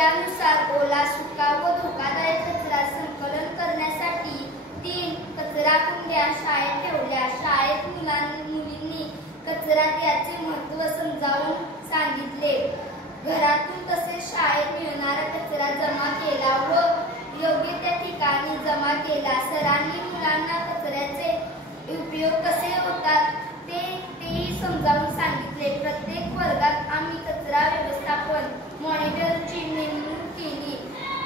त्यानुसार ओला, सुका व धोकादायक कचरा संकलन करण्यासाठी 3 कचरा कुंड्या शाळेत ठेवल्या. शाळेत मुलींनी कचऱ्यात याचे महत्त्व समजावून सांगितले. घरातून तसेच शाळेत मिळणारा कचरा जमा केला व योग्य त्या ठिकाणी जमा केला. सरांनी मुलांना कचऱ्याचे उपयोग कसे होतात तेही समजावून सांगितले. प्रत्येक वर्गात आम्ही कचरा व्यवस्थापन मॉनिटरची नेमणूक केली.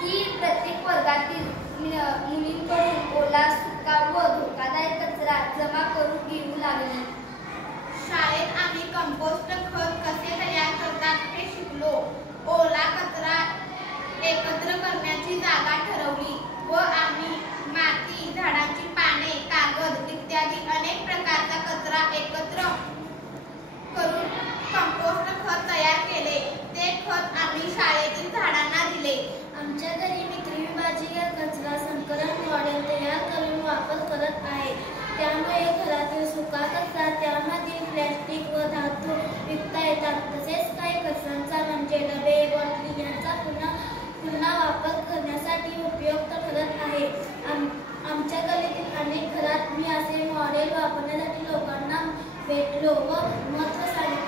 ती प्रत्येक वर्गातील मुलींकडून ओला, सुका व धोकादायक कचरा जमा करून घेऊ लागली. शाळेत आम्ही कंपोस्ट खत कसे तयार करतात हे शिकलो. ओला कचरा एकत्र करण्याची जागा ठरवली व आम्ही माती, झाडांची पाने, कागद इत्यादी अनेक प्रकारचा कचरा एकत्र करून कंपोस्ट खत तयार केले. ते खत आम्ही शाळेतील झाडांना दिले. आमच्या घरी मी त्रिविभाजीय कचरा संकलन मॉडेल तयार करून वापर करत आहे. त्यामुळे घरातील सुका कचरा त्यामधील प्लॅस्टिक व धातू विकता येतात. तसेच काही कचऱ्यांचा म्हणजे डबे, बॉटली यांचा पुन्हा वापर करण्यासाठी उपयुक्त ठरत आहे. आमच्या गल्लीतील अनेक घरात मी असे मॉडेल वापरण्यासाठी लोकांना भेटलो व महत्त्व सांगितले.